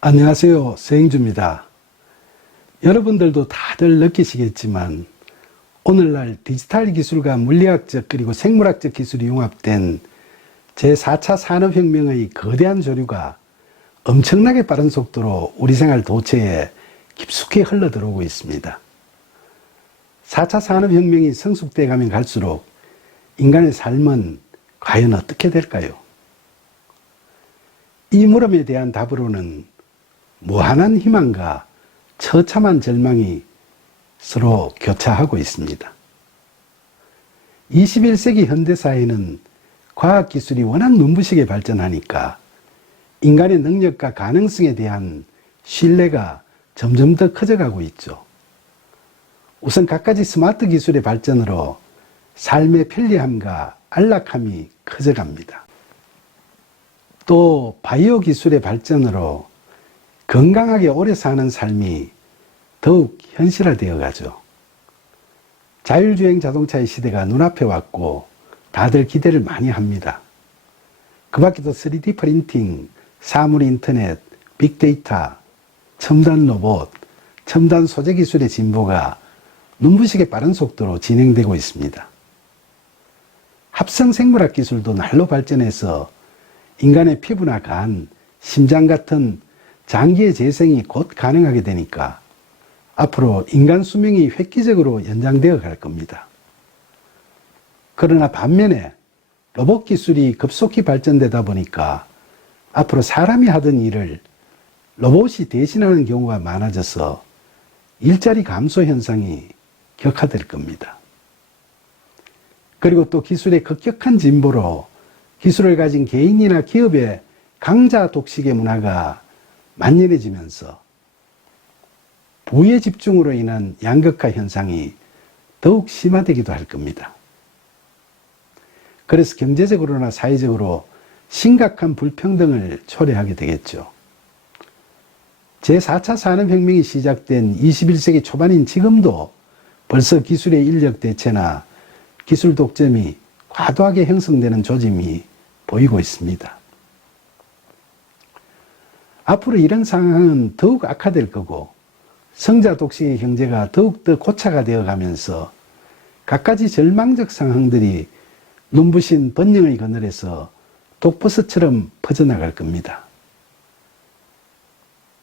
안녕하세요. 서행주입니다. 여러분들도 다들 느끼시겠지만 오늘날 디지털 기술과 물리학적 그리고 생물학적 기술이 융합된 제4차 산업혁명의 거대한 조류가 엄청나게 빠른 속도로 우리 생활 도처에 깊숙이 흘러들어오고 있습니다. 4차 산업혁명이 성숙돼 가면 갈수록 인간의 삶은 과연 어떻게 될까요? 이 물음에 대한 답으로는 무한한 희망과 처참한 절망이 서로 교차하고 있습니다. 21세기 현대사회는 과학기술이 워낙 눈부시게 발전하니까 인간의 능력과 가능성에 대한 신뢰가 점점 더 커져가고 있죠. 우선 갖가지 스마트 기술의 발전으로 삶의 편리함과 안락함이 커져갑니다. 또 바이오 기술의 발전으로 건강하게 오래 사는 삶이 더욱 현실화되어 가죠. 자율주행 자동차의 시대가 눈앞에 왔고 다들 기대를 많이 합니다. 그 밖에도 3D 프린팅, 사물 인터넷, 빅데이터, 첨단 로봇, 첨단 소재 기술의 진보가 눈부시게 빠른 속도로 진행되고 있습니다. 합성 생물학 기술도 날로 발전해서 인간의 피부나 간, 심장 같은 장기의 재생이 곧 가능하게 되니까 앞으로 인간 수명이 획기적으로 연장되어 갈 겁니다. 그러나 반면에 로봇 기술이 급속히 발전되다 보니까 앞으로 사람이 하던 일을 로봇이 대신하는 경우가 많아져서 일자리 감소 현상이 격화될 겁니다. 그리고 또 기술의 급격한 진보로 기술을 가진 개인이나 기업의 강자 독식의 문화가 만연해지면서 부의 집중으로 인한 양극화 현상이 더욱 심화되기도 할 겁니다. 그래서 경제적으로나 사회적으로 심각한 불평등을 초래하게 되겠죠. 제4차 산업혁명이 시작된 21세기 초반인 지금도 벌써 기술의 인력 대체나 기술 독점이 과도하게 형성되는 조짐이 보이고 있습니다. 앞으로 이런 상황은 더욱 악화될 거고 성자 독식의 경제가 더욱더 고착화 되어 가면서 갖가지 절망적 상황들이 눈부신 번영의 그늘에서 독버섯처럼 퍼져나갈 겁니다.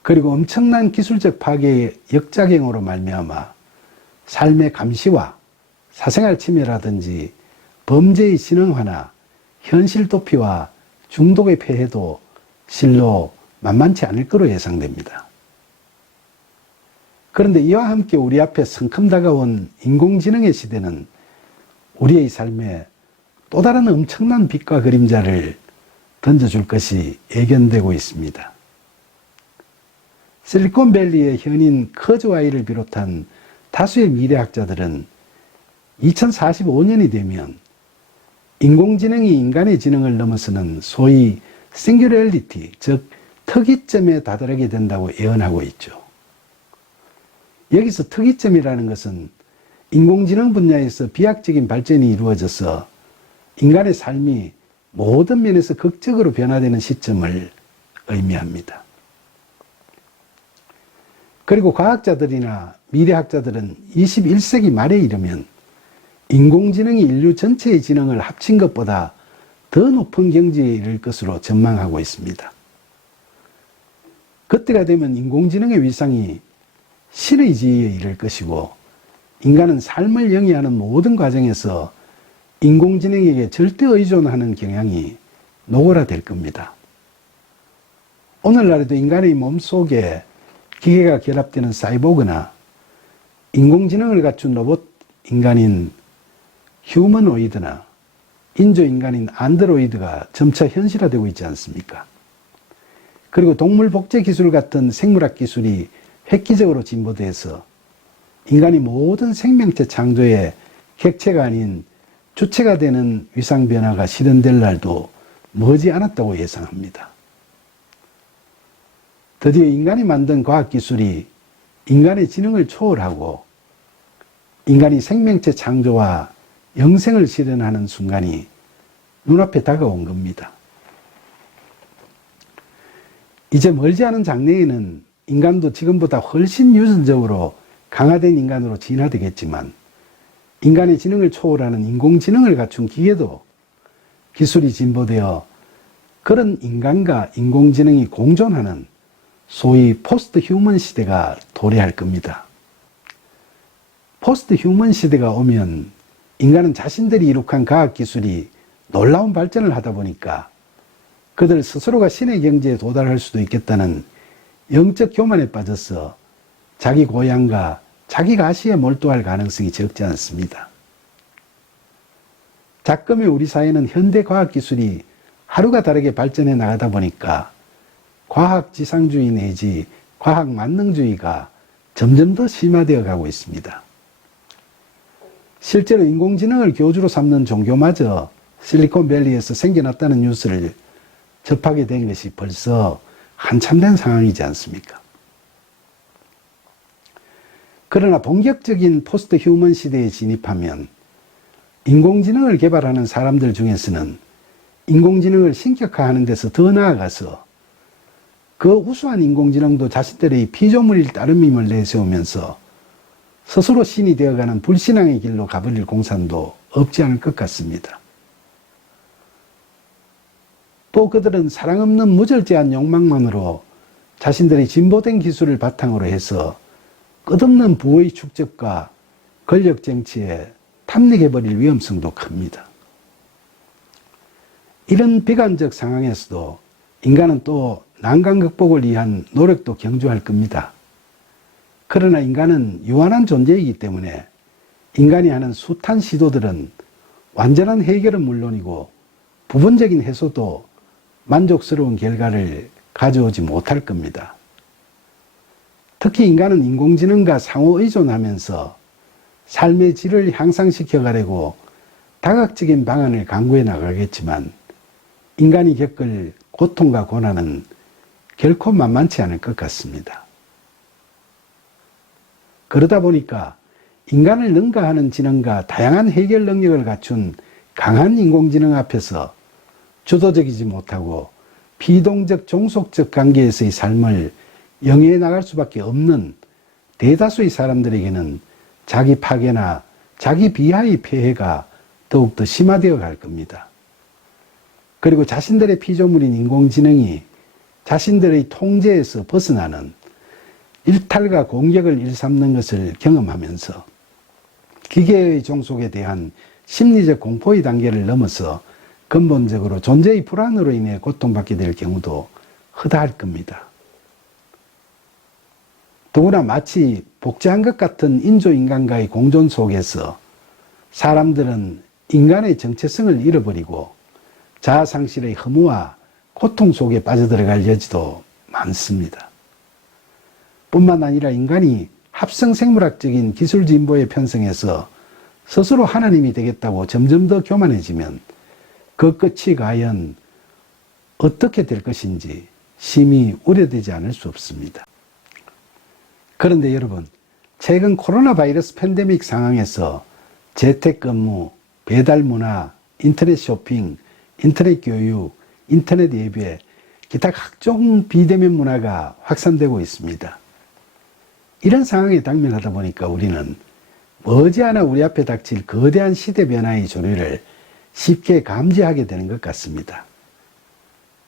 그리고 엄청난 기술적 파괴의 역작용으로 말미암아 삶의 감시와 사생활 침해라든지 범죄의 신흥화나 현실 도피와 중독의 폐해도 실로 만만치 않을 거로 예상됩니다. 그런데 이와 함께 우리 앞에 성큼 다가온 인공지능의 시대는 우리의 삶에 또 다른 엄청난 빛과 그림자를 던져줄 것이 예견되고 있습니다. 실리콘밸리의 현인 커즈와이를 비롯한 다수의 미래학자들은 2045년이 되면 인공지능이 인간의 지능을 넘어서는 소위 싱귤래리티, 즉 특이점에 다다르게 된다고 예언하고 있죠. 여기서 특이점이라는 것은 인공지능 분야에서 비약적인 발전이 이루어져서 인간의 삶이 모든 면에서 극적으로 변화되는 시점을 의미합니다. 그리고 과학자들이나 미래학자들은 21세기 말에 이르면 인공지능이 인류 전체의 지능을 합친 것보다 더 높은 경지에 이를 것으로 전망하고 있습니다. 그때가 되면 인공지능의 위상이 신의 지위에 이를 것이고 인간은 삶을 영위하는 모든 과정에서 인공지능에게 절대 의존하는 경향이 노골화될 겁니다. 오늘날에도 인간의 몸속에 기계가 결합되는 사이보그나 인공지능을 갖춘 로봇 인간인 휴머노이드나 인조인간인 안드로이드가 점차 현실화되고 있지 않습니까? 그리고 동물 복제 기술 같은 생물학 기술이 획기적으로 진보돼서 인간이 모든 생명체 창조의 객체가 아닌 주체가 되는 위상 변화가 실현될 날도 머지 않았다고 예상합니다. 드디어 인간이 만든 과학기술이 인간의 지능을 초월하고 인간이 생명체 창조와 영생을 실현하는 순간이 눈앞에 다가온 겁니다. 이제 멀지 않은 장래에는 인간도 지금보다 훨씬 유전적으로 강화된 인간으로 진화되겠지만 인간의 지능을 초월하는 인공지능을 갖춘 기계도 기술이 진보되어 그런 인간과 인공지능이 공존하는 소위 포스트 휴먼 시대가 도래할 겁니다. 포스트 휴먼 시대가 오면 인간은 자신들이 이룩한 과학기술이 놀라운 발전을 하다 보니까 그들 스스로가 신의 경지에 도달할 수도 있겠다는 영적 교만에 빠져서 자기 고향과 자기 가시에 몰두할 가능성이 적지 않습니다. 작금의 우리 사회는 현대 과학기술이 하루가 다르게 발전해 나가다 보니까 과학지상주의 내지 과학만능주의가 점점 더 심화되어 가고 있습니다. 실제로 인공지능을 교주로 삼는 종교마저 실리콘밸리에서 생겨났다는 뉴스를 접하게 된 것이 벌써 한참 된 상황이지 않습니까? 그러나 본격적인 포스트 휴먼 시대에 진입하면 인공지능을 개발하는 사람들 중에서는 인공지능을 신격화하는 데서 더 나아가서 그 우수한 인공지능도 자신들의 피조물일 따름임을 내세우면서 스스로 신이 되어가는 불신앙의 길로 가버릴 공산도 없지 않을 것 같습니다. 또 그들은 사랑 없는 무절제한 욕망만으로 자신들의 진보된 기술을 바탕으로 해서 끝없는 부의 축적과 권력 쟁취에 탐닉해버릴 위험성도 큽니다. 이런 비관적 상황에서도 인간은 또 난관 극복을 위한 노력도 경주할 겁니다. 그러나 인간은 유한한 존재이기 때문에 인간이 하는 숱한 시도들은 완전한 해결은 물론이고 부분적인 해소도 만족스러운 결과를 가져오지 못할 겁니다. 특히 인간은 인공지능과 상호 의존하면서 삶의 질을 향상시켜 가려고 다각적인 방안을 강구해 나가겠지만 인간이 겪을 고통과 고난은 결코 만만치 않을 것 같습니다. 그러다 보니까 인간을 능가하는 지능과 다양한 해결 능력을 갖춘 강한 인공지능 앞에서 주도적이지 못하고 비동적 종속적 관계에서의 삶을 영위해 나갈 수밖에 없는 대다수의 사람들에게는 자기 파괴나 자기 비하의 폐해가 더욱더 심화되어 갈 겁니다. 그리고 자신들의 피조물인 인공지능이 자신들의 통제에서 벗어나는 일탈과 공격을 일삼는 것을 경험하면서 기계의 종속에 대한 심리적 공포의 단계를 넘어서 근본적으로 존재의 불안으로 인해 고통받게 될 경우도 허다할 겁니다. 더구나 마치 복제한 것 같은 인조인간과의 공존 속에서 사람들은 인간의 정체성을 잃어버리고 자아상실의 허무와 고통 속에 빠져들어갈 여지도 많습니다. 뿐만 아니라 인간이 합성생물학적인 기술 진보에 편성해서 스스로 하나님이 되겠다고 점점 더 교만해지면 그 끝이 과연 어떻게 될 것인지 심히 우려되지 않을 수 없습니다. 그런데 여러분, 최근 코로나 바이러스 팬데믹 상황에서 재택근무, 배달문화, 인터넷 쇼핑, 인터넷 교육, 인터넷 예배, 기타 각종 비대면 문화가 확산되고 있습니다. 이런 상황에 당면하다 보니까 우리는 머지않아 우리 앞에 닥칠 거대한 시대 변화의 조류를 쉽게 감지하게 되는 것 같습니다.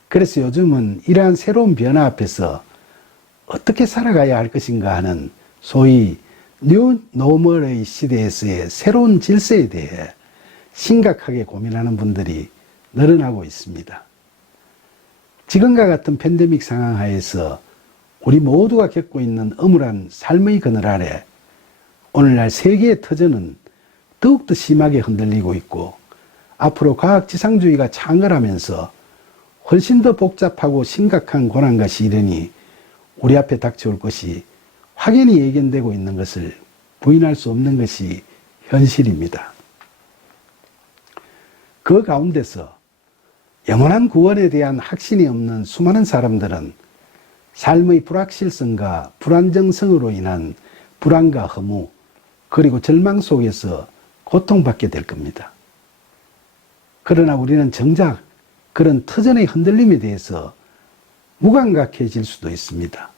그래서 요즘은 이러한 새로운 변화 앞에서 어떻게 살아가야 할 것인가 하는 소위 뉴 노멀의 시대에서의 새로운 질서에 대해 심각하게 고민하는 분들이 늘어나고 있습니다. 지금과 같은 팬데믹 상황 하에서 우리 모두가 겪고 있는 엄울한 삶의 그늘 아래 오늘날 세계의 터전은 더욱더 심하게 흔들리고 있고 앞으로 과학지상주의가 창궐하면서 훨씬 더 복잡하고 심각한 고난과 시련이 우리 앞에 닥쳐올 것이 확연히 예견되고 있는 것을 부인할 수 없는 것이 현실입니다. 그 가운데서 영원한 구원에 대한 확신이 없는 수많은 사람들은 삶의 불확실성과 불안정성으로 인한 불안과 허무 그리고 절망 속에서 고통받게 될 겁니다. 그러나 우리는 정작 그런 터전의 흔들림에 대해서 무감각해질 수도 있습니다.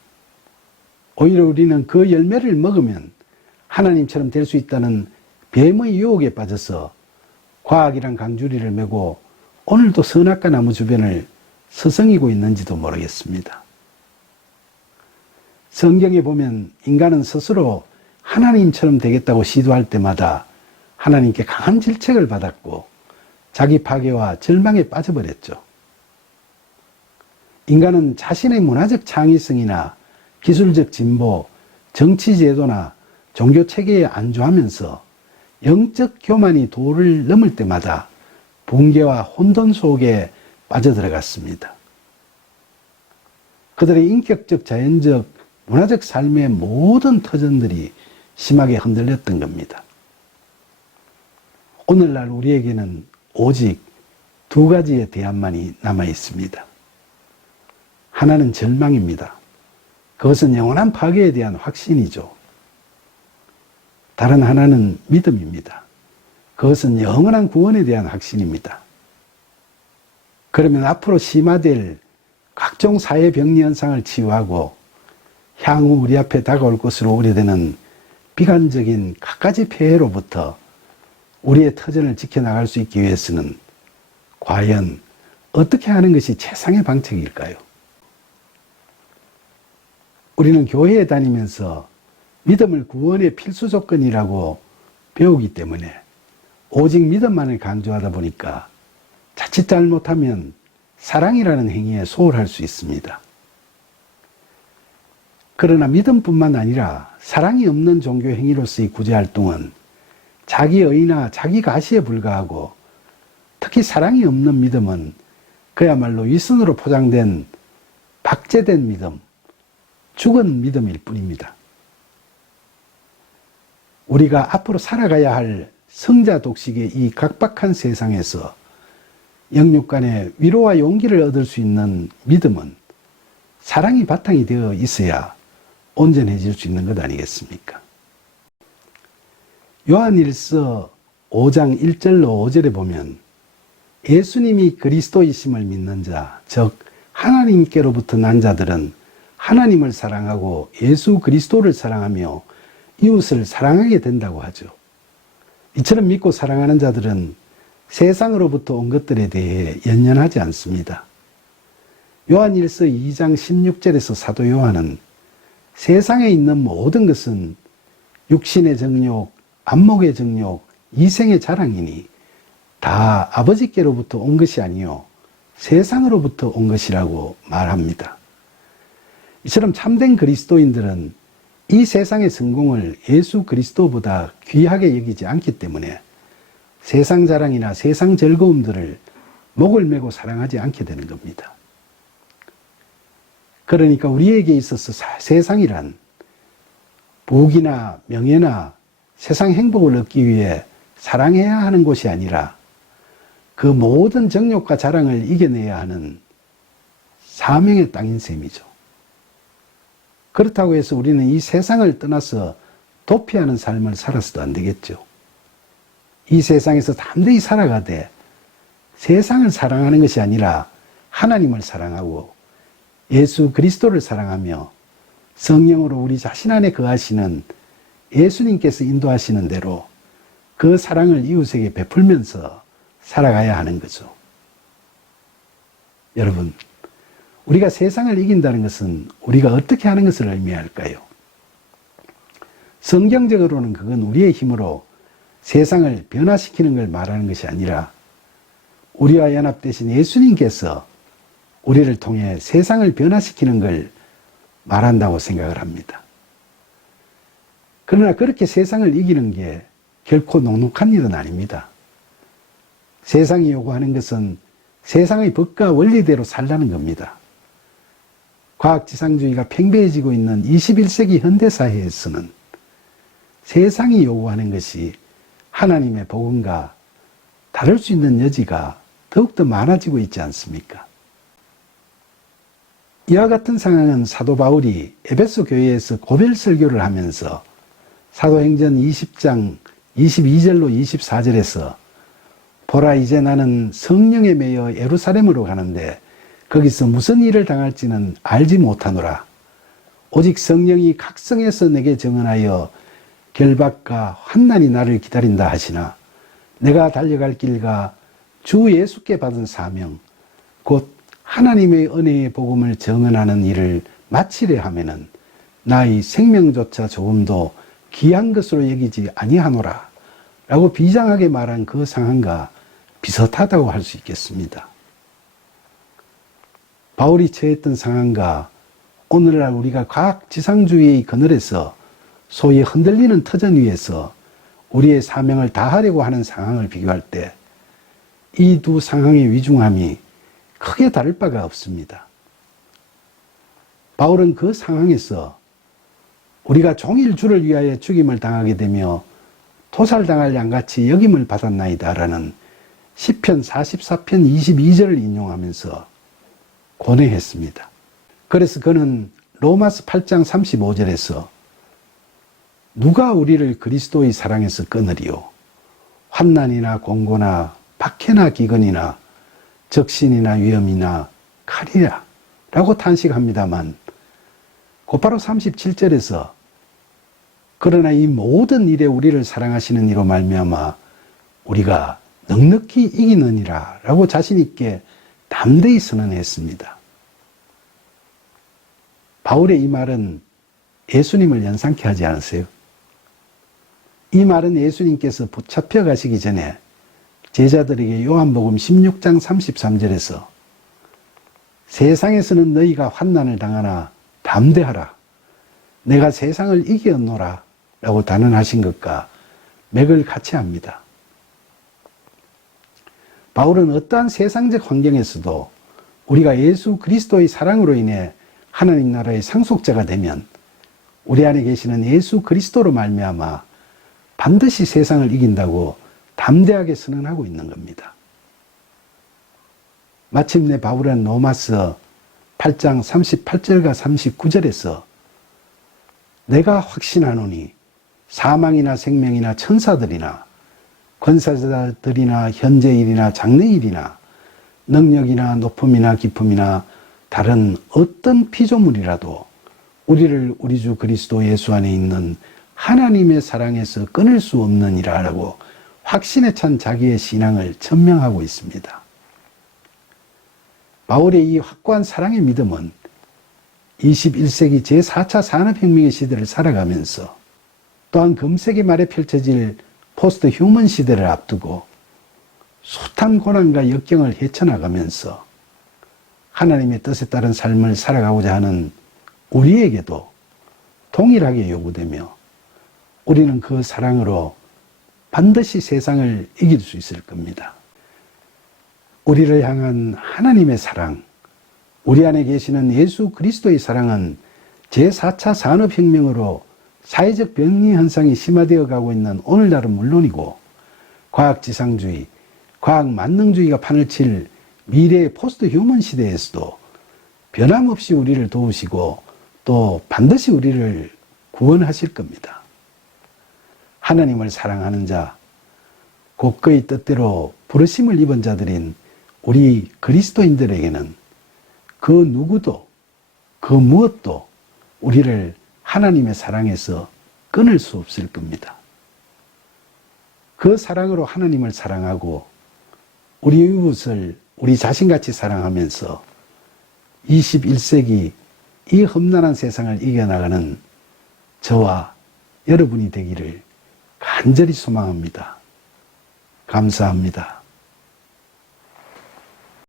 오히려 우리는 그 열매를 먹으면 하나님처럼 될 수 있다는 뱀의 유혹에 빠져서 과학이란 강주리를 메고 오늘도 선악과 나무 주변을 서성이고 있는지도 모르겠습니다. 성경에 보면 인간은 스스로 하나님처럼 되겠다고 시도할 때마다 하나님께 강한 질책을 받았고 자기 파괴와 절망에 빠져버렸죠. 인간은 자신의 문화적 창의성이나 기술적 진보, 정치 제도나 종교 체계에 안주하면서 영적 교만이 도를 넘을 때마다 붕괴와 혼돈 속에 빠져들어갔습니다. 그들의 인격적, 자연적, 문화적 삶의 모든 터전들이 심하게 흔들렸던 겁니다. 오늘날 우리에게는 오직 두 가지의 대안만이 남아 있습니다. 하나는 절망입니다. 그것은 영원한 파괴에 대한 확신이죠. 다른 하나는 믿음입니다. 그것은 영원한 구원에 대한 확신입니다. 그러면 앞으로 심화될 각종 사회병리 현상을 치유하고 향후 우리 앞에 다가올 것으로 우려되는 비관적인 갖가지 폐해로부터 우리의 터전을 지켜나갈 수 있기 위해서는 과연 어떻게 하는 것이 최상의 방책일까요? 우리는 교회에 다니면서 믿음을 구원의 필수 조건이라고 배우기 때문에 오직 믿음만을 강조하다 보니까 자칫 잘못하면 사랑이라는 행위에 소홀할 수 있습니다. 그러나 믿음뿐만 아니라 사랑이 없는 종교 행위로서의 구제활동은 자기의나 자기 가시에 불과하고 특히 사랑이 없는 믿음은 그야말로 위선으로 포장된 박제된 믿음, 죽은 믿음일 뿐입니다. 우리가 앞으로 살아가야 할 성자 독식의 이 각박한 세상에서 영육 간의 위로와 용기를 얻을 수 있는 믿음은 사랑이 바탕이 되어 있어야 온전해질 수 있는 것 아니겠습니까? 요한일서 5장 1절로 5절에 보면 예수님이 그리스도이심을 믿는 자, 즉 하나님께로부터 난 자들은 하나님을 사랑하고 예수 그리스도를 사랑하며 이웃을 사랑하게 된다고 하죠. 이처럼 믿고 사랑하는 자들은 세상으로부터 온 것들에 대해 연연하지 않습니다. 요한일서 2장 16절에서 사도 요한은 세상에 있는 모든 것은 육신의 정욕, 안목의 정욕, 이생의 자랑이니 다 아버지께로부터 온 것이 아니요 세상으로부터 온 것이라고 말합니다. 이처럼 참된 그리스도인들은 이 세상의 성공을 예수 그리스도보다 귀하게 여기지 않기 때문에 세상 자랑이나 세상 즐거움들을 목을 메고 사랑하지 않게 되는 겁니다. 그러니까 우리에게 있어서 세상이란 부귀나 명예나 세상 행복을 얻기 위해 사랑해야 하는 곳이 아니라 그 모든 정욕과 자랑을 이겨내야 하는 사명의 땅인 셈이죠. 그렇다고 해서 우리는 이 세상을 떠나서 도피하는 삶을 살아서도 안 되겠죠. 이 세상에서 담대히 살아가되 세상을 사랑하는 것이 아니라 하나님을 사랑하고 예수 그리스도를 사랑하며 성령으로 우리 자신 안에 거하시는 예수님께서 인도하시는 대로 그 사랑을 이웃에게 베풀면서 살아가야 하는 거죠. 여러분, 우리가 세상을 이긴다는 것은 우리가 어떻게 하는 것을 의미할까요? 성경적으로는 그건 우리의 힘으로 세상을 변화시키는 걸 말하는 것이 아니라 우리와 연합되신 예수님께서 우리를 통해 세상을 변화시키는 걸 말한다고 생각을 합니다. 그러나 그렇게 세상을 이기는 게 결코 녹록한 일은 아닙니다. 세상이 요구하는 것은 세상의 법과 원리대로 살라는 겁니다. 과학지상주의가 팽배해지고 있는 21세기 현대사회에서는 세상이 요구하는 것이 하나님의 복음과 다를 수 있는 여지가 더욱더 많아지고 있지 않습니까? 이와 같은 상황은 사도 바울이 에베소 교회에서 고별 설교를 하면서 사도행전 20장 22절로 24절에서 보라 이제 나는 성령에 매여 예루살렘으로 가는데 거기서 무슨 일을 당할지는 알지 못하노라. 오직 성령이 각성해서 내게 증언하여 결박과 환난이 나를 기다린다 하시나 내가 달려갈 길과 주 예수께 받은 사명 곧 하나님의 은혜의 복음을 증언하는 일을 마치려 하면은 나의 생명조차 조금도 귀한 것으로 여기지 아니하노라 라고 비장하게 말한 그 상황과 비슷하다고 할 수 있겠습니다. 바울이 처했던 상황과 오늘날 우리가 과학 지상주의의 그늘에서 소위 흔들리는 터전 위에서 우리의 사명을 다하려고 하는 상황을 비교할 때 이 두 상황의 위중함이 크게 다를 바가 없습니다. 바울은 그 상황에서 우리가 종일 주를 위하여 죽임을 당하게 되며 토살당할 양같이 여김을 받았나이다 라는 시편 44편 22절을 인용하면서 고뇌했습니다. 그래서 그는 로마서 8장 35절에서 누가 우리를 그리스도의 사랑에서 끊으리요? 환난이나 공고나 박해나 기근이나 적신이나 위험이나 칼이라 라고 탄식합니다만 곧바로 37절에서 그러나 이 모든 일에 우리를 사랑하시는 이로 말미암아 우리가 넉넉히 이기느니라 라고 자신 있게 담대히 선언했습니다. 바울의 이 말은 예수님을 연상케 하지 않으세요? 이 말은 예수님께서 붙잡혀 가시기 전에 제자들에게 요한복음 16장 33절에서 세상에서는 너희가 환난을 당하나 담대하라. 내가 세상을 이겼노라 라고 단언하신 것과 맥을 같이 합니다. 바울은 어떠한 세상적 환경에서도 우리가 예수 그리스도의 사랑으로 인해 하나님 나라의 상속자가 되면 우리 안에 계시는 예수 그리스도로 말미암아 반드시 세상을 이긴다고 담대하게 선언하고 있는 겁니다. 마침내 바울은 로마서 8장 38절과 39절에서 내가 확신하노니 사망이나 생명이나 천사들이나 권사자들이나 현재일이나 장래일이나 능력이나 높음이나 깊음이나 다른 어떤 피조물이라도 우리를 우리 주 그리스도 예수 안에 있는 하나님의 사랑에서 끊을 수 없느니라 라고 확신에 찬 자기의 신앙을 천명하고 있습니다. 바울의 이 확고한 사랑의 믿음은 21세기 제4차 산업혁명의 시대를 살아가면서 또한 금세기 말에 펼쳐질 포스트 휴먼 시대를 앞두고 숱한 고난과 역경을 헤쳐나가면서 하나님의 뜻에 따른 삶을 살아가고자 하는 우리에게도 동일하게 요구되며 우리는 그 사랑으로 반드시 세상을 이길 수 있을 겁니다. 우리를 향한 하나님의 사랑, 우리 안에 계시는 예수 그리스도의 사랑은 제4차 산업혁명으로 사회적 병리 현상이 심화되어 가고 있는 오늘날은 물론이고 과학지상주의, 과학만능주의가 판을 칠 미래의 포스트 휴먼 시대에서도 변함없이 우리를 도우시고 또 반드시 우리를 구원하실 겁니다. 하나님을 사랑하는 자, 곧 그의 뜻대로 부르심을 입은 자들인 우리 그리스도인들에게는 그 누구도 그 무엇도 우리를 하나님의 사랑에서 끊을 수 없을 겁니다. 그 사랑으로 하나님을 사랑하고 우리 이웃을 우리 자신같이 사랑하면서 21세기 이 험난한 세상을 이겨나가는 저와 여러분이 되기를 간절히 소망합니다. 감사합니다.